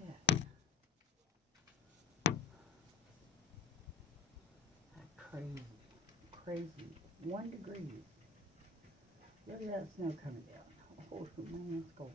that? That's crazy. Crazy. 1 degree. Look at that snow coming down. Oh, man, it's cold.